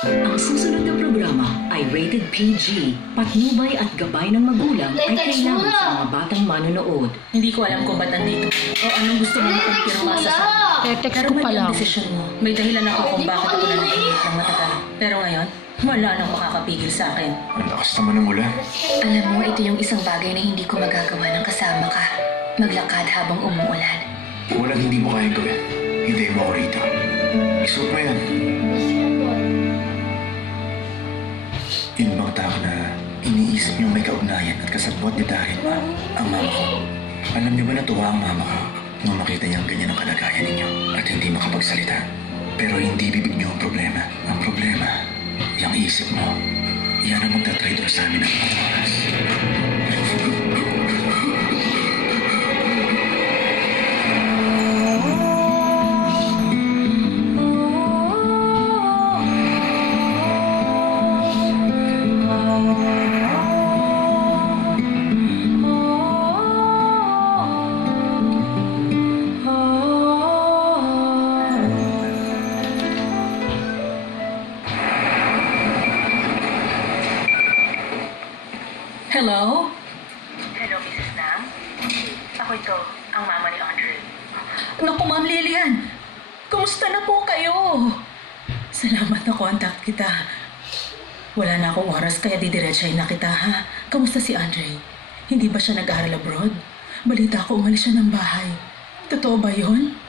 Ang susunod na programa ay rated PG. Patnubay at gabay ng magulang ay kailangan sa mga batang manonood. Hindi ko alam kung ba't nandito o anong gusto mo makumpirma sa akin. Text Pero ko mali pa ang lang. desisyon mo. May dahilan ako kung bakit ako nanahimik ng matagal. Pero ngayon, wala nang makakapigil sa akin. Ang lakas naman ng ulan. Alam mo, ito yung isang bagay na hindi ko magagawa ng kasama ka. Maglakad habang umuulan. Walang hindi mo kayang gawin. Hintayin mo ako rito. Isuot mo yan. Yun bang tao na iniisip niyong may kaugnayan at kasabot ni dahil ba ang mama ko? Alam niyo ba na tuwa ang mama ko nung makita niyang ganyan ang kalagayan ninyo at hindi makapagsalita? Pero hindi bibig niyo ang problema. Ang problema, yung isip mo, yan ang magtatraidor sa amin ng mga oras. Hello? Hello, Mrs. Nam? Ako ito, ang mama ni Andre. Naku, Ma'am Lilian! Kumusta na po kayo? Salamat na contact kita. Wala na akong oras kaya didiretsahin na kita, ha? Kamusta si Andre? Hindi ba siya nag-aaral abroad? Balita ko umalis siya ng bahay. Totoo ba yun?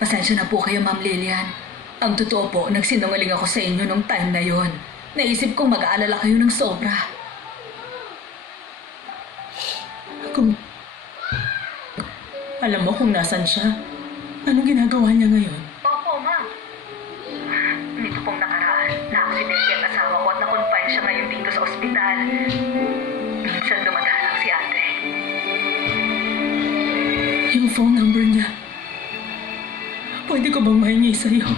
Pasensya na po kayo, Ma'am Lilian. Ang totoo po, nagsinungaling ako sa inyo nung time na yon. Naisip kong mag-aalala kayo ng sobra. Alam mo kung nasan siya? Anong ginagawa niya ngayon? Opo, Ma'am. Nito pong nakaraan, na-aksidente ang asawa ko at na-confine siya ngayon dito sa ospital. Minsan dumadalang si Andre. Yung phone number niya. Pwede ko bang mahingi sa'yo?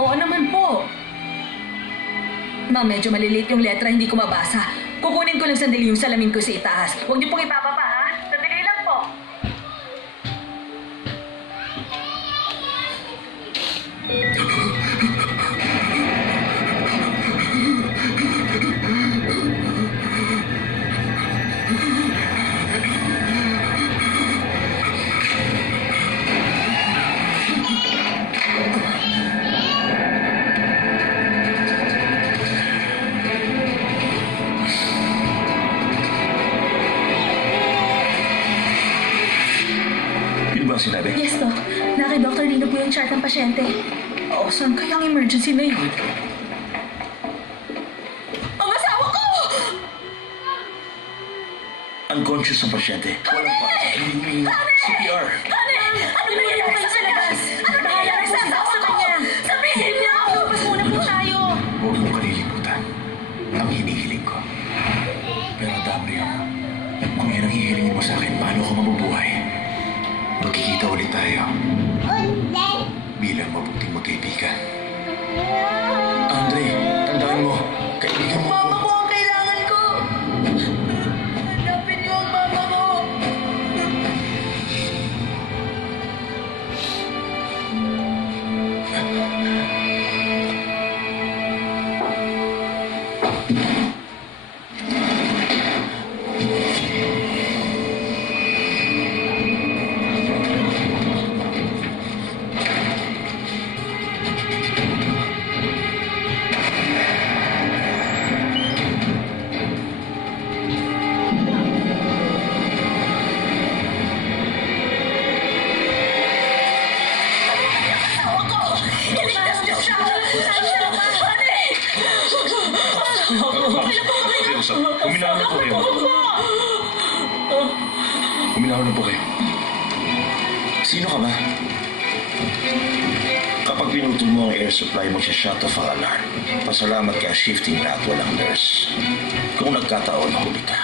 Oo naman po. Ma'am, medyo maliliit yung letra, hindi ko mabasa. Kukunin ko lang sandali yung salamin ko sa itaas. Huwag niyo pong ipapapa, ha? Sandali lang po. Yun ba ang sinabi? Yes, Doc. Kay Dr. Lino po yung chart ng pasyente. O, saan kaya ang emergency na yun? Ang asawa ko! Unconscious ang pasyente. Walang pa. Hindi CPR. Ano nangyayari sa labas? Ano nangyayari sa asawa ko? Sabihin niyo! Lumabas muna po tayo. Huwag mong kalilimutan ang hinihiling ko. Pero Damrio, kung yan ang hihilingin mo sa akin, paano ko mabubuhay? Magkikita ulit tayo. Bilang mabuting magkaibigan. Andre, tandaan mo, kaibigan mo. Mama ko ang kailangan ko! Hanapin niyo ang mama ko! Uminaw na po kayo. Uminaw na po kayo. Sino ka ba? Kapag pinutol mo ang air supply, magsha-shut off ang alarm. Pasalamat ka, shifting na at walang nurse. Kung nagkataon, huli ka.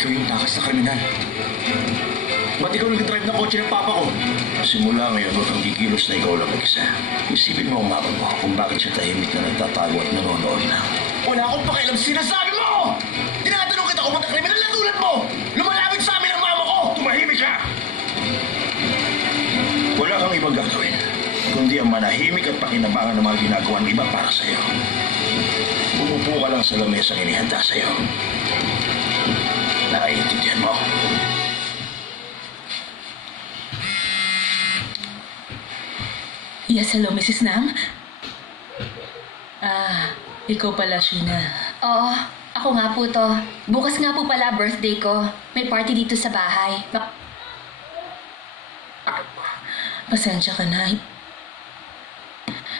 Ikaw yung takas na kriminal. Ba't ikaw nag-drive na kotse ng papa ko? Simula ngayon, huwag kang gigilos na ikaw lang mag-isa. Isipin mo ang mama mo kung bakit siya tahimik na nagtatago at nanonood na. Wala akong pakialam sinasabi mo! Tinatanong kita kung kriminal na tulad mo! Lumalapit sa amin ang mama ko! Tumahimik ka! Wala kang walang ibang gagawin, kundi ang manahimik at pakinabangan ng mga ginagawa ng iba para sa'yo. Umupo ka lang sa lamesang inihanda sa'yo. Naiintindihan mo? Yes, hello, Mrs. Nam? Ikaw pala, Sheena. Oo, ako nga po to. Bukas nga po pala birthday ko. May party dito sa bahay. Pasensya ka na.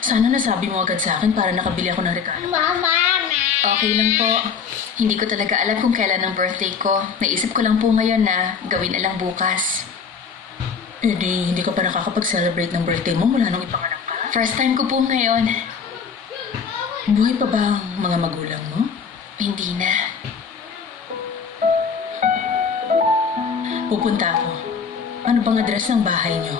Sana nasabi mo agad sa akin para nakabili ako ng regalo. Okay lang po. Hindi ko talaga alam kung kailan ang birthday ko. Naisip ko lang po ngayon na gawin na lang bukas. Eh di, hindi ka pa nakakapag-celebrate ng birthday mo mula nung ipanganak ka? First time ko po ngayon. Buhay pa ba ang mga magulang mo? Hindi na. Pupunta ako. Ano bang address ng bahay niyo?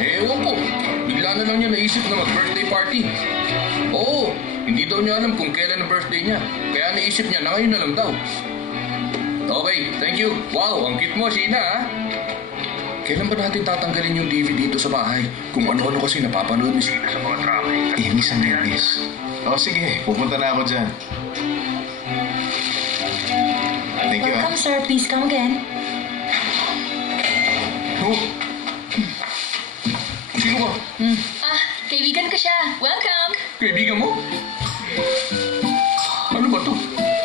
Ewan ko. Bigla na lang niya naisip na mag-birthday party. Oo, hindi daw niya alam kung kailan ang birthday niya. Kaya naisip niya na ngayon na lang daw. Okay, thank you. Wow, ang cute mo, Sheena, ha? Kailan ba natin tatanggalin yung DVD dito sa bahay? Kung ano-ano kasi napapanood ni Sheena sa mga drama. Miss ang miss. O sige, pupunta na ako dyan. Thank you, Welcome, sir. Please come again. Oh. Sino ka? Kaibigan ko siya. Welcome. Kaibigan mo? Ano ba to?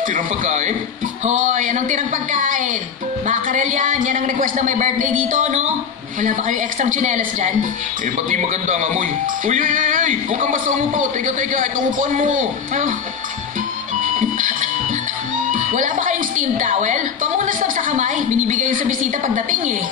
Tirang pagkain? Hoy, anong tirang pagkain? Makarel yan. Yan ang request na may birthday dito, no? Wala ba kayo extra tsinelas dyan? Eh, pati maganda ang amoy. Uy, huwag kang basta umupo. Teka, ito umupuan mo. Oh. Wala ba kayong steam towel? Pamunas lang sa kamay. Binibigay yun sa bisita pagdating eh.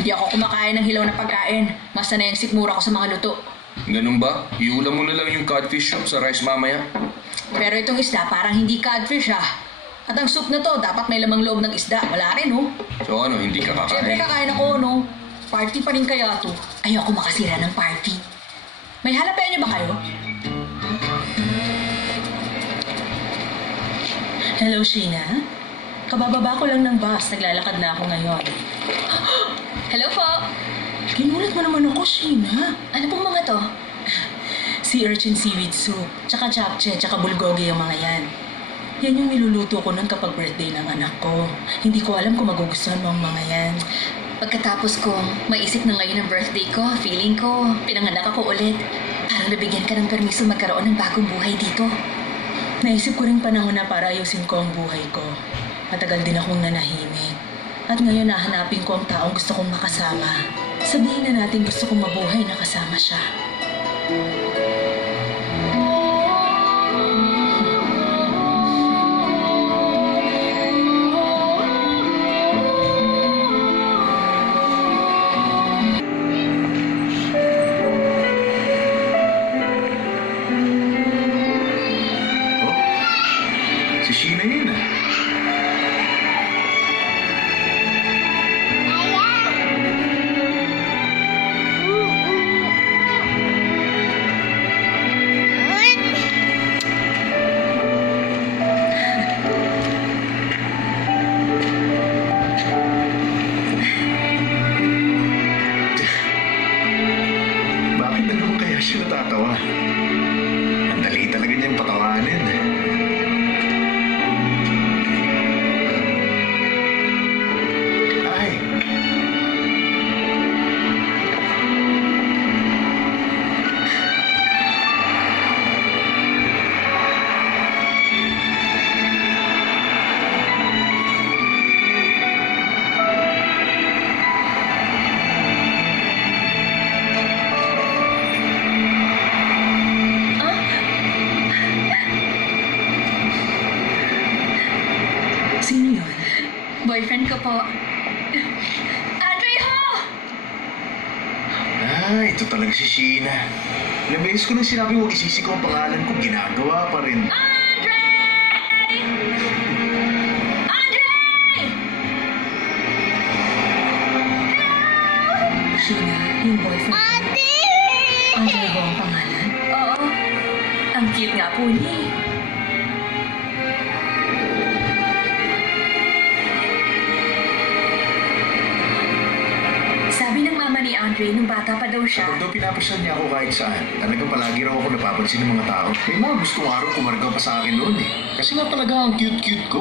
Hindi ako kumakain ng hilaw na pagkain. Mas na yung sikmura ko sa mga luto. Ganun ba? Iulam mo na lang yung codfish soup sa rice mamaya. Pero itong isda parang hindi codfish ah. At ang soup na to, dapat may lamang loob ng isda. Wala rin, oh. So ano, hindi ka Siyempre kakain? kakain ako, no? Party pa rin kaya to. Ayoko makasira ng party. May jalapeno ba kayo? Hello, Sheena. Kabababa ko lang ng bus. Naglalakad na ako ngayon. Hello po. Ginulat mo naman ako, Sheena. Ano pong mga to? Sea urchin seaweed soup, tsaka japchae, tsaka bulgogi yung mga yan. Yan yung niluluto ko nun kapag birthday ng anak ko. Hindi ko alam kung magugustuhan mo ang mga yan. Pagkatapos ko maisip na ngayon ang birthday ko, feeling ko pinanganak ako ulit. Parang nabigyan ka ng permiso magkaroon ng bagong buhay dito. Naisip ko rin panahon na para ayusin ko ang buhay ko. Matagal din akong nanahimik. At ngayon nahanapin ko ang taong gusto kong makasama. Sabihin na natin gusto kong mabuhay na kasama siya. Si Sheena yun, ah. Bakit na naman kaya siya natatawa? Ang dali talaga niyang patawanin. boyfriend ko po. Andre ho! Ito talaga si Sheena. Ilang beses ko nang sinabi huwag isisi ko ang pangalan ko, ginagawa pa rin. Andre! Andre! Sheena, yung boyfriend. Ate! Andre ho ang pangalan? Oo. Ang cute nga po niya eh. Sabi ng mama ni Andre, nung bata pa daw siya, Kapag daw pinapasyal niya ako kahit saan, talagang palagi raw ako napapansin ng mga tao. May mga gustong araw kumarga pa sa akin noon eh. Kasi nga talaga ang cute-cute ko.